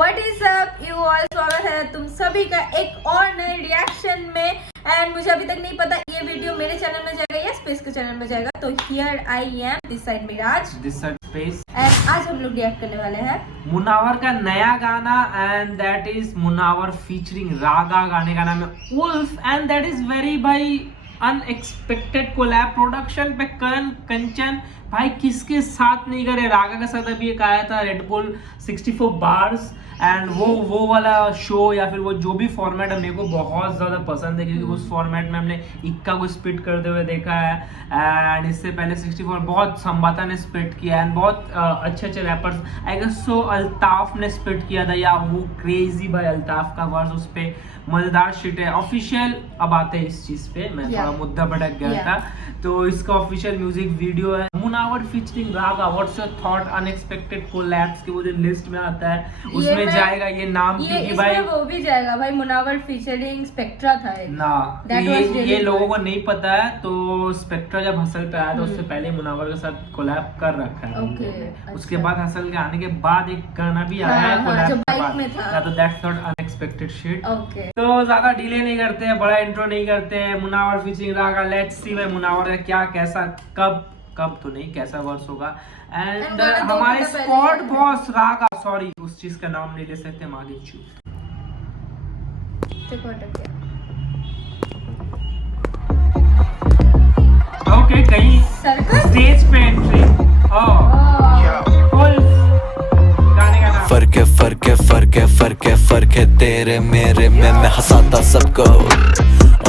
What is up you all, स्वागत है तुम सभी का एक और नए रिएक्शन में। एंड मुझे अभी तक नहीं पता ये वीडियो मेरे चैनल में जाएगा या स्पेस के चैनल में जाएगा, तो here I am, this side Miraj, this side space. And आज हम लोग रिएक्ट करने वाले हैं मुनावर का नया गाना, and that is Munawar featuring Raga. गाने का नाम है उल्फ, एंड दैट इज वेरी भाई अनएक्सपेक्टेड कोलैब। प्रोडक्शन पे करण कंचन, भाई किसके साथ नहीं करे। रागा के साथ अभी एक आया था रेड बुल 64 बार्स, एंड वो वाला शो या फिर वो जो भी फॉर्मेट है मेरे को बहुत ज़्यादा पसंद है, क्योंकि उस फॉर्मेट में हमने इक्का को स्पिट करते हुए देखा है। एंड इससे पहले 64 बहुत संबाता ने स्पिट किया, एंड बहुत अच्छे अच्छे rappers, I guess so Altaf ने स्पिट किया था, या वो क्रेजी भाई अल्ताफ का वर्स उस पर मजेदार शिट है। ऑफिशियल अब आते हैं इस चीज पे, मैं थोड़ा मुद्दा भटक गया था। तो इसका ऑफिशियल म्यूजिक वीडियो है Munawar featuring Raga. What's your thought unexpected collabs की वो जो लिस्ट में आता है उसमें जाएगा ये नाम, क्योंकि भाई वो भी जाएगा भाई। मुनावर फीचरिंग स्पेक्ट्रा था ना, ये लोगों को नहीं पता है। तो स्पेक्ट्रा जब हसल पे आया था उससे पहले मुनावर के साथ कोलैब कर रखा है। उसके बाद हसल के आने के बाद एक गाना भी आया है कोलैब में था, तो दैट्स नॉट अनएक्सपेक्टेड शिट। तो ज्यादा डिले नहीं करते हैं, बड़ा इंट्रो नहीं करते हैं। Munawar featuring Raga, let's see भाई मुनावर का क्या कैसा कब तो नहीं कैसा वर्स होगा। एंड हमारे स्क्वाड बॉस रागा, सॉरी उस चीज का नाम नहीं ले सकते हम आगे चूज। ओके, कहीं स्टेज पे एंट्री। फर्क है तेरे मेरे में, मैं हंसाता सबको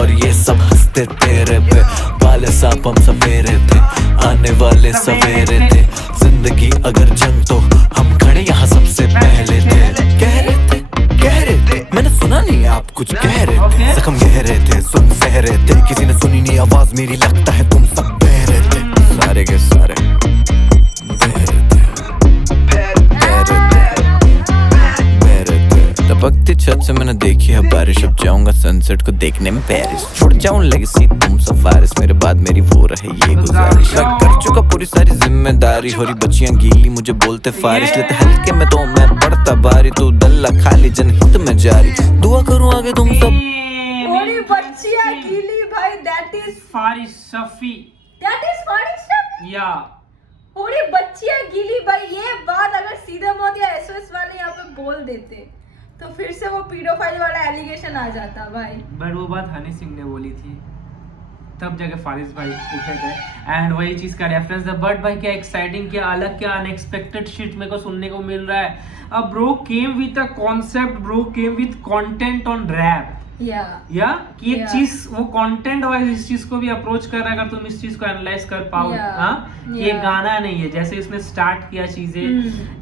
और ये सब हंसते तेरे पे। वाले सांप हम सवेरे थे, आने वाले सवेरे थे। जिंदगी अगर जंग तो हम खड़े यहाँ सबसे पहले थे। कह रहे थे मैंने सुना नहीं आप कुछ कह रहे थे। जख्म गहरे थे, सुन सह रहे थे, किसी ने सुनी नहीं आवाज मेरी, लगता है तुम सब बह रहे थे। सारे के सारे टपकती छत से मैंने देखी है बारिश, अब जाऊंगा सनसेट को देखने में पेरिस। छोड़ जाऊं लेगेसी तुम सफारिश, मेरे बाद मेरी वो रहे ये गुजारिश। मैं कर चुका पूरी सारी जिम्मेदारी, हो रही बच्चियां गीली मुझे बोलते फारिश। लेते हल्के में तो मैं पढ़ता बारी, तू दल्ला खाली जनहित में जारी। दुआ करूं आगे तुम सब। थोड़ी बच्चियां गीली भाई, दैट इज फारिश शफी, या थोड़ी बच्चियां गीली भाई। ये बात अगर सीधे मौत या एसओएस वाले यहाँ पे बोल देते तो फिर से वो पीडोफाइल वाला एलिगेशन आ जाता भाई। बट वो बात हनी सिंह ने बोली थी, तब जाके फारिस भाई उठे थे, एंड वही चीज का रेफरेंस है। बट भाई क्या एक्साइटिंग, क्या अलग, क्या अनएक्सपेक्टेड शिट मेरे को सुनने को मिल रहा है। अब bro came with a concept, bro came with content on rap, या कि एक चीज वो कंटेंट वाइज इस चीज को भी अप्रोच कर रहा है। अगर तुम इस चीज को एनालाइज कर पाओ, ये गाना नहीं है जैसे इसने स्टार्ट किया चीजें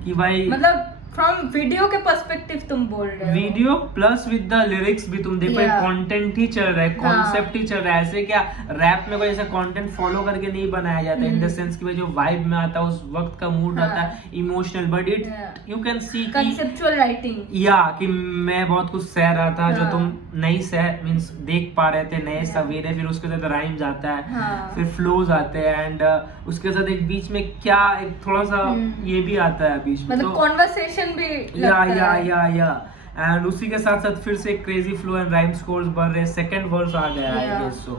कि भाई मतलब फ्रॉम वीडियो के पर्सपेक्टिव तुम बोल रहे हो। Video plus with the lyrics भी तुम देखो, एक कंटेंट ही चल रहा है, कॉन्सेप्ट ही चल रहा है। ऐसे क्या रैप में कोई ऐसा कंटेंट फॉलो करके नहीं बनाया जाता, इन द सेंस कि भाई जो वाइब में आता है उस वक्त का मूड आता है emotional, but it you can see conceptual writing, या कि मैं बहुत कुछ सह रहा था जो तुम नहीं सह मींस देख पा रहे थे। नए सवेरे, फिर उसके साथ राइम जाता है, फिर फ्लोज आते हैं, एंड उसके साथ एक बीच में क्या एक थोड़ा सा ये भी आता है बीच में, मतलब कॉन्वर्सेशन भी या एंड उसी के साथ साथ फिर से crazy flow and rhyme scores बढ़ रहे। सेकंड वर्स आ गया आई गेस सो।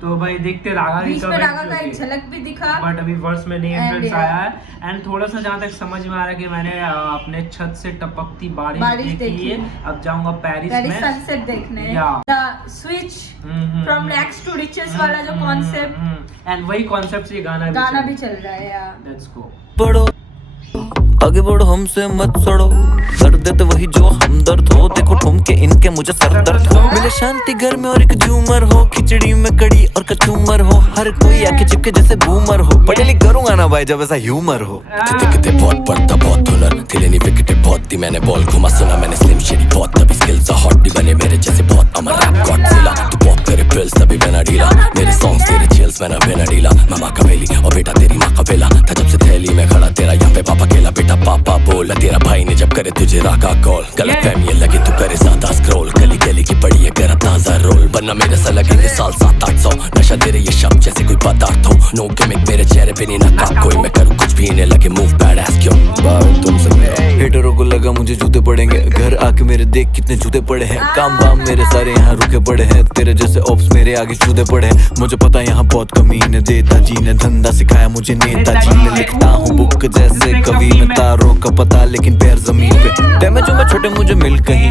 तो भाई देखते रागा का एक झलक भी दिखा, बट अभी वर्स में नहीं एंट्रेंस आया है। एंड थोड़ा सा जहाँ तक समझ में आ रहा है कि मैंने अपने छत से टपकती बारिश देखी है। अब जाऊंगा पेरिस में सनसेट देखने, switch from rags to riches वाला जो कॉन्सेप्ट, एंड वही कॉन्सेप्ट से गाना भी चल रहा है यार। Let's go. बढ़ो आगे बढ़ो, हमसे मत सड़ो, दर्द तो वही जो हमदर्द हो। देखो ठुमके इनके मुझे सर दर्द हो। मिले शांति घर में और एक झूमर हो, खिचड़ी में कड़ी और कचूमर हो। हर कोई आके चिपके जैसे बूमर हो, पढ़े लिख करूंगा ना भाई जब ऐसा ह्यूमर हो। किते बहुत पढ़ता बहुत हुनर, खेले नहीं विकेट बहुत दी मैंने, बॉल घुमा सुना मैंने स्लिम शेरी बहुत, तभी स्किल्स हॉट भी बने मेरे जैसे बहुत। अमर रैप गॉडजिला, तू पॉप करे पिल्स तभी बना ढीला। मेरे सॉन्ग्स तेरे चिल्स मैंने बिना ढीला। मामा का बेली और बेटा तेरी माँ का बेला था, जब से थैली में खड़ा तेरा यहाँ पे पापा केला। बेटा पापा बोला तेरा भाई ने जब करे तुझे रागा कॉल, गलत फहमी लगे तू करे ज्यादा स्क्रॉल। ढोल गली गली की पड़ी है गरा ताजा रोल बनना मेरे से लगेंगे साल 700-800 नशा दे रही ये शब्द जैसे कोई पदार्थ हो नो गिमिक मेरे चेहरे पे नहीं नकाब कोई मैं करूँ कुछ भी इन्हें लगे मूव बैड एस क्यों बात तुम सुन रहे हो हेटरों को लगा मुझे जूते पड़ेंगे घर आके मेरे देख कितने जूते पड़े हैं काम वाम मेरे सारे यहाँ रुके पड़े हैं तेरे जैसे ऑप्स मेरे आगे चूते पड़े हैं मुझे पता यहाँ बहुत कमीने देता जी ने धंधा सिखाया मुझे नेताजी ने लिखता हूँ बुक जैसे कवि में तारों का पता लेकिन पैर जमीन पे डैमेज में छोटे मुझे मिल कहीं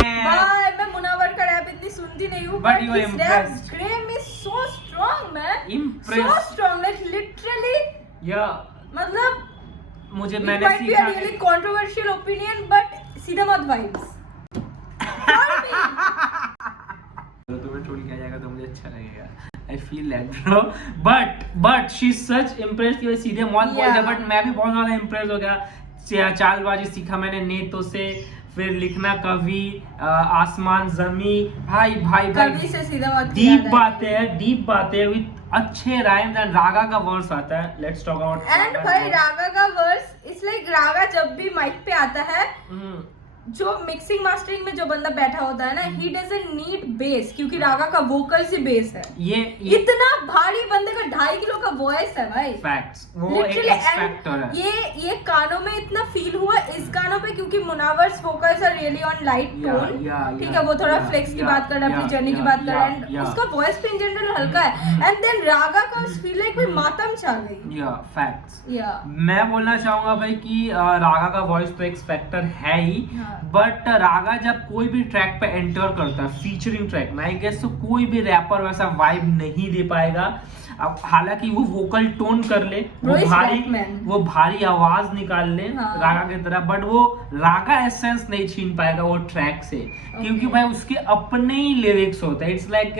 मैं मुनावर का रैप इतनी सुनती नहीं हूँ But you are impressed. Game is so strong man. Impressed. So strong like literally Yeah. मतलब मुझे it मैंने might be a सीखा really controversial opinion but सीधा मत vibes. तो तुम्हें छोड़ के आ जाएगा तो मुझे अच्छा लगेगा I feel that bro but she's such impressed कि सीधे मौत बोल दिया but मैं भी बहुत ज़्यादा impressed हो गया चालबाजी सीखा मैंने नेतों से फिर लिखना कवि आसमान जमी भाई भाई कवि से सीधा मत डीप बातें विद अच्छे राइम्स एंड रागा का वर्स आता है लेट्स टॉक अबाउट एंड भाई रागा का वर्स इट्स लाइक रागा जब भी माइक पे आता है जो मिक्सिंग मास्टरिंग में जो बंदा बैठा होता है ना ही डजंट नीड बेस क्योंकि रागा का वोकल से बेस है ये इतना भारी बंदे का 2.5 किलो का वॉइस है भाई फैक्ट्स वो एक फैक्टर है ये कानों में इतना फील हुआ इस गानों पे क्योंकि Munawar's focus are really on light tone ठीक है वो थोड़ा फ्लेक्स की बात कर रहा है अपनी जर्नी की बात कर रहा है एंड उसका वॉइस पे इन जनरल हल्का है and then Raga comes feel like कोई मातम छा गई या फैक्ट्स या मैं बोलना चाहूंगा भाई कि रागा का वॉइस तो एक्स फैक्टर है ही बट रागा जब कोई भी ट्रैक पे एंटर करता है फीचरिंग ट्रैक में आई गेस तो कोई भी रैपर वैसा वाइब नहीं दे पाएगा अब हालांकि वो वोकल टोन कर ले वो भारी आवाज निकाल ले रागा की तरह बट वो रागा एसेंस नहीं छीन पाएगा वो ट्रैक से क्योंकि भाई उसके अपने ही लिरिक्स होते हैं इट्स लाइक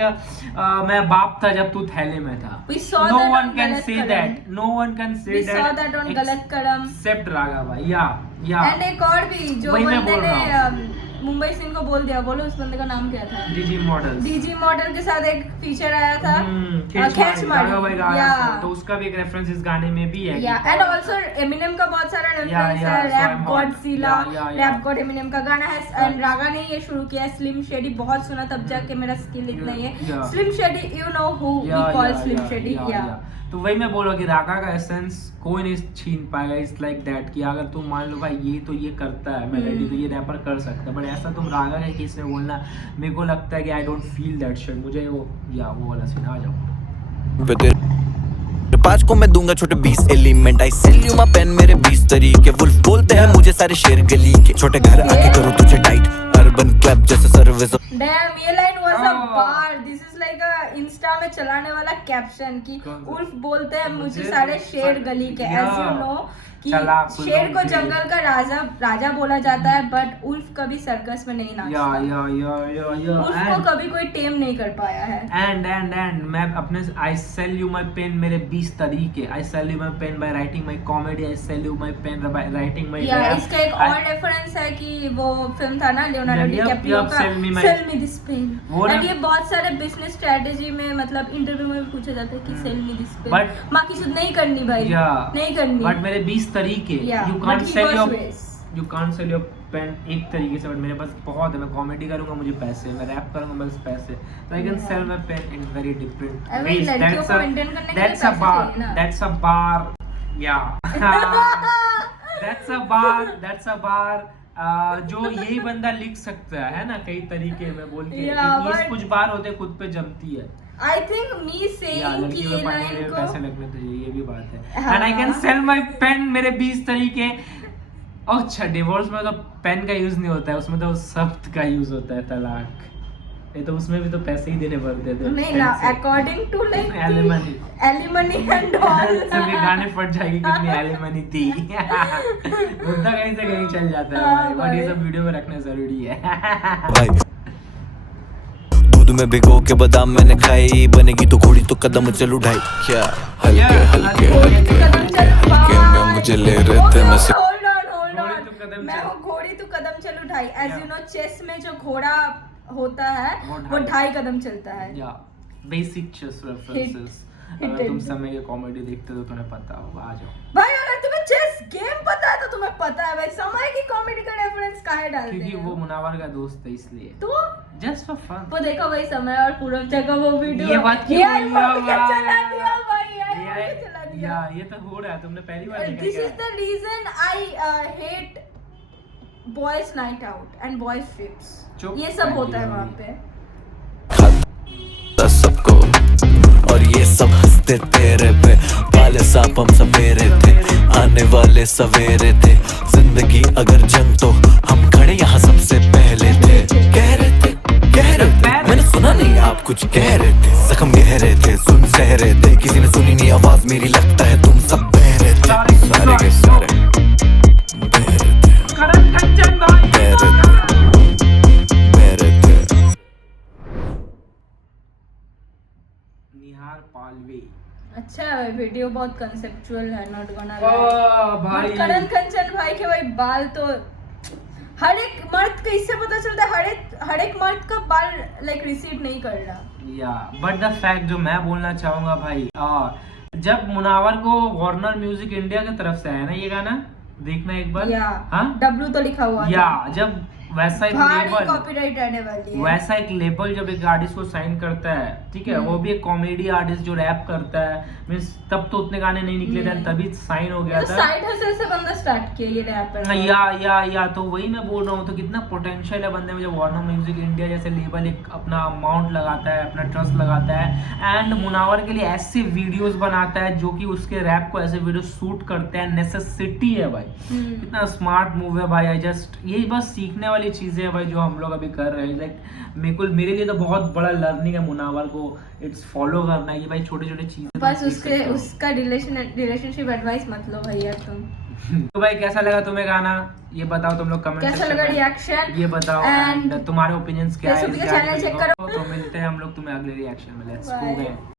मैं बाप था जब तू थैले में था no one can say that गलत कदम एक्सेप्ट रागा भाई या एंड एक और भी जो बंदे ने मुंबई सिंह को बोल दिया बोलो उस बंदे का नाम क्या था डीजी मॉडल के साथ एक फीचर आया था तो उसका भी एक रेफरेंस इस गाने में भी है एंड आल्सो एमिनेम का बहुत सारा रेफरेंस है रैप गॉड एमिनेम का गाना है एंड रागा ने ये शुरू किया स्लिम शेडी बहुत सुना तब जाके मेरा स्किल इतना ही है Slim Shady you know who we call Slim Shady तो वही मैं बोल रहा कि रागा का एसेंस कोई नहीं छीन पाएगा इट्स लाइक दैट कि अगर तुम मान लो भाई ये करता है मेलोडी तो ये रैपर कर सकता है बट ऐसा तुम रागा के केस में बोलना मेरे को लगता है कि I don't feel that shit मुझे वो वाला सीन आ जाओ 5 को मैं दूंगा छोटे 20 element I sell you my pen मेरे 20 तरीके वुल्फ बोलते हैं मुझे सारे शेर गली के छोटे घर आके करो तुझे टाइट अर्बन क्लब जैसे सर्विस डैम ये line was a bar this is like a Insta में चलाने वाला कैप्शन कि उल्फ बोलते हैं मुझे सारे शेर गली के एज यू नो कि शेर को जंगल का राजा बोला जाता है बट उल्फ कभी सर्कस में नहीं नाचता उल्फ को कभी कोई टेम नहीं कर पाया है एंड मैं अपने I sell you my pen मेरे 20 तरीके I sell you my pen by writing my comedy I sell you my pen by writing my इसका एक और रेफरेंस है कि वो फिल्म था ना लियोनार्डो डिकैप्रियो का sell me this pen and ये बहुत सारे बिजनेस स्ट्रेटजी में मतलब इंटरव्यू में भी पूछा जाता है कि cell me this pen but बाकी सुध नहीं करनी भाई नहीं करनी बट मेरे 20 तरीके you can't sell your pen एक तरीके से बट मेरे पास बहुत है मैं कॉमेडी करूंगा मुझे पैसे मैं रैप करूंगा बस पैसे तो I can sell my pen in very different that's a bar that's a bar जो यही बंदा लिख सकता है ना कई तरीके में बोल के कुछ बार होते खुद पे जमती है I think me saying कि ये लाइन को पैसे लगने चाहिए ये भी बात है and I can sell my pen मेरे 20 तरीके अच्छा डिवोर्स में तो पेन का यूज नहीं होता है उसमें तो शब्द का यूज होता है तलाक ये तो उसमें भी तो पैसे ही देने पड़ते थे नहीं ना according to like alimony and all सभी गाने फट जाएगी कितनी एलिमनी थी मुद्दा कहीं से कहीं चल जाता है भाई बट ये सब वीडियो में रखना जरूरी है दूध में भिगो के बादाम मैंने खाई बनेगी तो घोड़ी तो कदम चल उठाई क्या हल्के हल्के में मुझे ले रहे थे मैं घोड़ी तो कदम चल उठाई एज यू नो चेस में जो घोड़ा होता है वो 2.5 कदम चलता है बेसिक चेस रेफरेंसेस अगर तुम समय के कॉमेडी देखते हो तो तुम्हें पता होगा आ जाओ भाई अगर तुम्हें चेस गेम पता है तो तुम्हें पता है भाई, समय की कॉमेडी का रेफरेंस काहे डालते क्योंकि हैं? वो मुनावर का दोस्त है इसलिए, तो जस्ट फॉर फन। वो देखो भाई समय और पूरब जगह वो वीडियो, ये बात क्यों AI हुई मम्मी है का भाई? चला दिया भाई, AI मम्मी चला दिया। या ये तो हो रहा है, तुमने पहली बार देखा दिस क्या? Is the reason I hate boys night out and boys trips, चुप ये सब होता है बैठी वहाँ हुई। पे। सबको और ये सब हंसते तेरे पे, वाले सांप हम सवेरे थे, आने वाले सवेरे थे, जिंदगी अगर जंग तो हम खड़े यहाँ सबसे पहले थे। कह रहे थे मैंने सुना नहीं आप कुछ कह रहे थे, जख्म गहरे थे सुन सह रहे थे, किसी ने सुनी नहीं आवाज मेरी, लगता है तुम सब बह रहे थे, सारे के सारे बह रहे थे, करण कंचन भाई बह रहे थे, बह रहे थे। निहार पालवे। अच्छा है वीडियो, बहुत कंसेप्चुअल है, नॉट गोना भाई करण कंचन भाई के भाई बाल तो हर एक मर्द को इससे पता चलता है, हर एक मर्द का बाल लाइक रिसीव नहीं कर रहा। या बट द फैक्ट जो मैं बोलना चाहूंगा भाई, जब मुनावर को वार्नर म्यूजिक इंडिया की तरफ से आया ना ये गाना, देखना एक बार, या हाँ W तो लिखा हुआ या जब वैसा एक भारी लेबल, कॉपीराइट आने वाली है। वैसा एक लेबल जब एक आर्टिस्ट को साइन करता है, ठीक है, वो भी एक कॉमेडी आर्टिस्ट जो रैप करता है, मींस तब तो उतने गाने नहीं निकले थे, तभी साइन हो गया तो था। साइड हसल से बंदा स्टार्ट किया ये रैपर। या तो वही मैं बोल रहा हूँ, तो कितना पोटेंशियल है बंदे में, जब वार्नर म्यूजिक इंडिया जैसे लेबल एक अपना अमाउंट लगाता है, अपना ट्रस्ट लगाता है, एंड मुनावर के लिए ऐसे वीडियोस बनाता है जो कि उसके रैप को ऐसे वीडियो शूट करते हैं, नेसेसिटी है भाई, कितना स्मार्ट मूव है भाई। आई जस्ट यही बस सीखने वाली चीजें है भाई जो हम लोग अभी कर रहे हैं, लाइक मेरे लिए तो बहुत बड़ा लर्निंग है मुनावर को इट्स फॉलो करना है, कि भाई छोटे छोटे चीजें बस उसका रिलेशनशिप एडवाइस मत लो भैया तुम। तो भाई कैसा लगा तुम्हें गाना, ये बताओ तुम लोग कमेंट कैसा लगा रिएक्शन, ये बताओ, And एंड तुम्हारे ओपिनियंस क्या है Facebook इस का गाने channel को check करो। तो मिलते हैं हम लोग तुम्हें अगले रिएक्शन में, लेट्स गो।